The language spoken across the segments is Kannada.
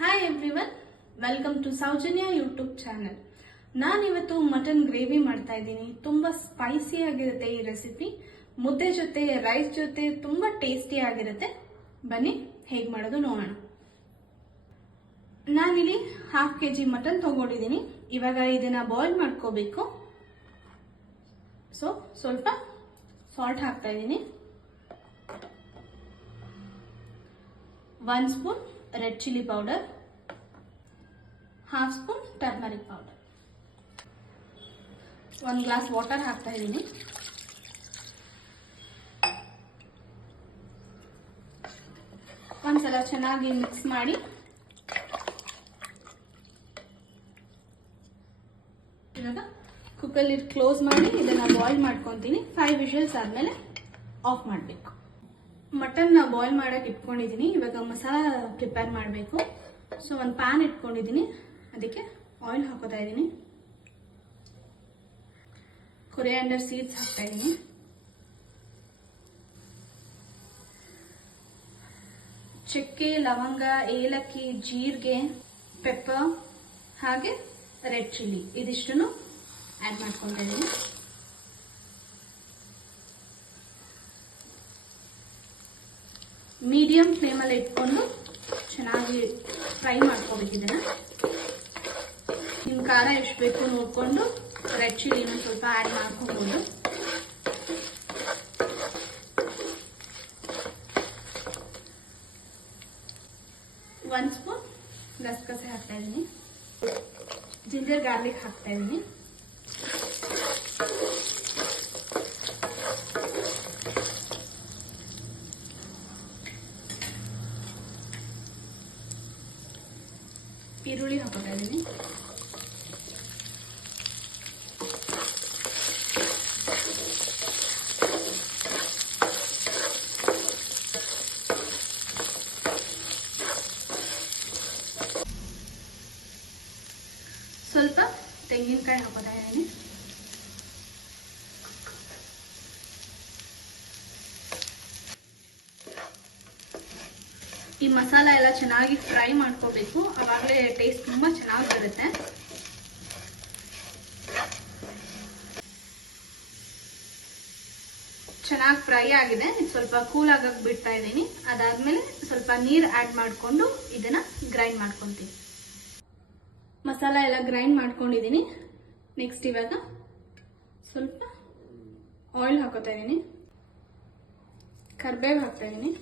Hi everyone, welcome to Soujanya YouTube channel. ನಾನಿವತ್ತು ಮಟನ್ ಗ್ರೇವಿ ಮಾಡ್ತಾ ಇದ್ದೀನಿ. ತುಂಬಾ ಸ್ಪೈಸಿ ಆಗಿರುತ್ತೆ ಈ ರೆಸಿಪಿ. ಮುದ್ದೆ ಜೊತೆ, ರೈಸ್ ಜೊತೆ ತುಂಬಾ ಟೇಸ್ಟಿ ಆಗಿರುತ್ತೆ. ಬನ್ನಿ ಹೇಗೆ ಮಾಡೋದು ನೋಡೋಣ. ನಾನಿಲ್ಲಿ 1/2 kg ಮಟನ್ ತಗೊಂಡಿದ್ದೀನಿ. ಇವಾಗ ಇದನ್ನ ಬಾಯ್ಲ್ ಮಾಡ್ಕೋಬೇಕು. ಸ್ವಲ್ಪ ಸಾಲ್ಟ್ ಹಾಕ್ತಾ ಇದ್ದೀನಿ. 1 spoon red chilli powder, 1/2 spoon turmeric powder, 1 glass water ಹಾಕ್ತಾ ಇದ್ದೀನಿ. ಒಂದ್ಸಲ ಚೆನ್ನಾಗಿ ಮಿಕ್ಸ್ ಮಾಡಿ ಇವಾಗ ಕುಕ್ಕರ್ ಲಿಡ್ ಕ್ಲೋಸ್ ಮಾಡಿ ಇದನ್ನ ಬಾಯ್ಲ್ ಮಾಡ್ಕೊಂತೀನಿ. 5 ವಿಷಲ್ಸ್ ಆದ್ಮೇಲೆ ಆಫ್ ಮಾಡಬೇಕು. ಮಟನ್ ಬಾಯ್ಲ್ ಮಾಡಕ್ಕೆ ಇಟ್ಕೊಂಡಿದ್ದೀನಿ. ಇವಾಗ ಮಸಾಲ ಪ್ರಿಪೇರ್ ಮಾಡಬೇಕು. ಒಂದು ಪ್ಯಾನ್ ಇಟ್ಕೊಂಡಿದ್ದೀನಿ. ಅದಕ್ಕೆ ಆಯಿಲ್ ಹಾಕೋತಾ ಇದ್ದೀನಿ. ಕೊರಿಯಾಂಡರ್ ಸೀಡ್ಸ್ ಹಾಕ್ತಾ ಇದ್ದೀನಿ. ಚಕ್ಕೆ, ಲವಂಗ, ಏಲಕ್ಕಿ, ಜೀರಿಗೆ, ಪೆಪ್ಪರ್ ಹಾಗೆ ರೆಡ್ ಚಿಲ್ಲಿ ಇದಿಷ್ಟನ್ನು ಆ್ಯಡ್ ಮಾಡ್ಕೊತಾ ಇದ್ದೀನಿ. ಮೀಡಿಯಂ ಫ್ಲೇಮಲ್ಲಿ ಇಟ್ಕೊಂಡು ಚೆನ್ನಾಗಿ ಫ್ರೈ ಮಾಡ್ಕೋಬೇಕು. ಇದನ್ನ ನಿಮ್ಮ ಖಾರ ಎಷ್ಟು ಬೇಕು ನೋಡಿಕೊಂಡು ರೆಡ್ ಚಿಲ್ಲಿನ ಸ್ವಲ್ಪ ಆ್ಯಡ್ ಮಾಡ್ಕೊಬೋದು. ಒಂದು ಸ್ಪೂನ್ ಗಸಗಸೆ ಹಾಕ್ತಾ ಇದ್ದೀನಿ. ಜಿಂಜರ್ ಗಾರ್ಲಿಕ್ ಹಾಕ್ತಾ ಇದ್ದೀನಿ. ಈರುಳ್ಳಿ ಹಾಕೋತಾ ಇದ್ದೀನಿ. ಸ್ವಲ್ಪ ತೆಂಗಿನಕಾಯಿ ಹಾಕೋತಾ ಇದ್ದೀನಿ. ಈ ಮಸಾಲ ಎಲ್ಲ ಚೆನ್ನಾಗಿ ಫ್ರೈ ಮಾಡ್ಕೋಬೇಕು. ಆವಾಗಲೇ ಟೇಸ್ಟ್ ತುಂಬಾ ಚೆನ್ನಾಗಿ ಬರುತ್ತೆ. ಚೆನ್ನಾಗಿ ಫ್ರೈ ಆಗಿದೆ. ಸ್ವಲ್ಪ ಕೂಲ್ ಆಗಕ್ಕೆ ಬಿಡ್ತಾ ಇದ್ದೀನಿ. ಅದಾದ್ಮೇಲೆ ಸ್ವಲ್ಪ ನೀರು ಆ್ಯಡ್ ಮಾಡಿಕೊಂಡು ಇದನ್ನ ಗ್ರೈಂಡ್ ಮಾಡ್ಕೊತೀನಿ. ಮಸಾಲ ಎಲ್ಲ ಗ್ರೈಂಡ್ ಮಾಡ್ಕೊಂಡಿದ್ದೀನಿ. ನೆಕ್ಸ್ಟ್ ಇವಾಗ ಸ್ವಲ್ಪ ಆಯಿಲ್ ಹಾಕೋತಾ ಇದ್ದೀನಿ. ಕರಿಬೇವು ಹಾಕ್ತಾ ಇದ್ದೀನಿ.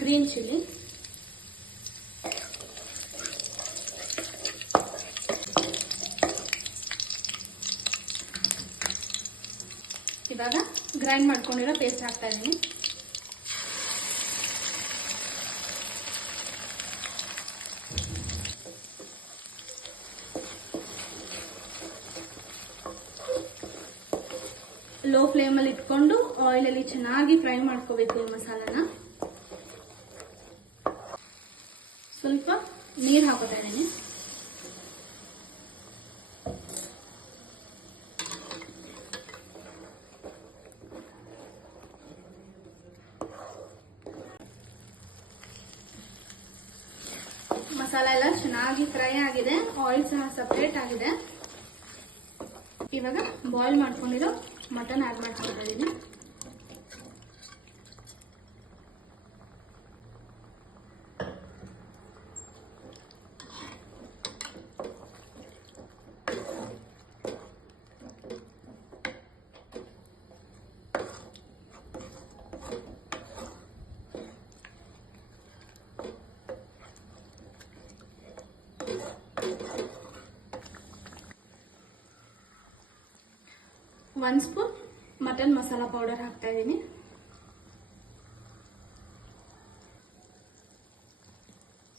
ಗ್ರೀನ್ ಚಿಲ್ಲಿ, ಇವಾಗ ಗ್ರೈಂಡ್ ಮಾಡ್ಕೊಂಡಿರೋ ಪೇಸ್ಟ್ ಹಾಕ್ತಾ ಇದ್ದೀನಿ. ಲೋ ಫ್ಲೇಮಲ್ಲಿ ಇಟ್ಕೊಂಡು ಆಯಿಲಲ್ಲಿ ಚೆನ್ನಾಗಿ ಫ್ರೈ ಮಾಡ್ಕೋಬೇಕು ಈ ಮಸಾಲಾನ. ಸ್ವಲ್ಪ ನೀರು ಹಾಕೋತಾ ಇದ್ದೀನಿ. ಮಸಾಲ ಎಲ್ಲ ಚೆನ್ನಾಗಿ ಫ್ರೈ ಆಗಿದೆ. ಆಯಿಲ್ ಸಹ ಸಪ್ರೇಟ್ ಆಗಿದೆ. ಇವಾಗ ಬಾಯ್ಲ್ ಮಾಡ್ಕೊಂಡಿರೋ ಮಟನ್ ಆ್ಯಡ್ ಮಾಡ್ಕೊತಾ ಇದ್ದೀನಿ. ಒಂದು ಸ್ಪೂನ್ ಮಟನ್ ಮಸಾಲಾ ಪೌಡರ್ ಹಾಕ್ತಾ ಇದ್ದೀನಿ.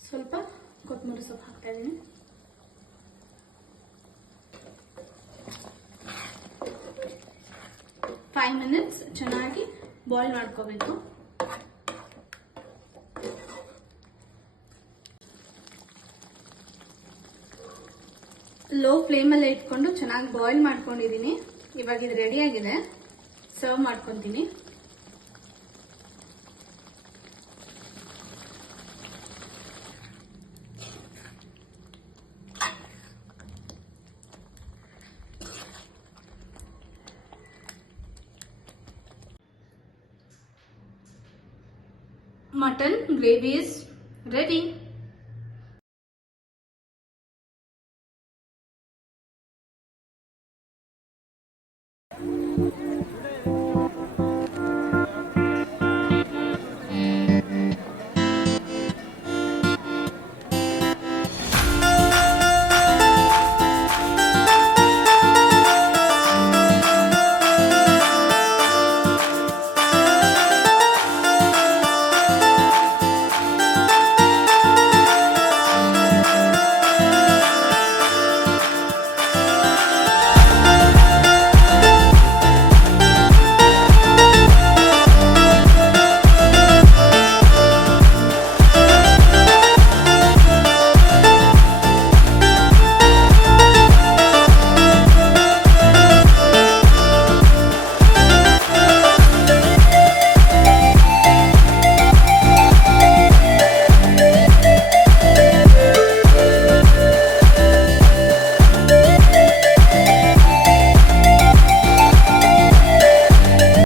ಸ್ವಲ್ಪ ಕೊತ್ತಂಬರಿ ಸೊಪ್ಪು ಹಾಕ್ತಾ ಇದ್ದೀನಿ. ಫೈವ್ ಮಿನಿಟ್ಸ್ ಚೆನ್ನಾಗಿ ಬಾಯ್ಲ್ ಮಾಡ್ಕೋಬೇಕು. ಲೋ ಫ್ಲೇಮಲ್ಲೇ ಇಟ್ಕೊಂಡು ಚೆನ್ನಾಗಿ ಬಾಯ್ಲ್ ಮಾಡ್ಕೊಂಡಿದ್ದೀನಿ. ಇವಾಗ ಇದು ರೆಡಿ ಆಗಿದೆ. ಸರ್ವ್ ಮಾಡ್ಕೊಂತೀನಿ. Mutton gravy is ready.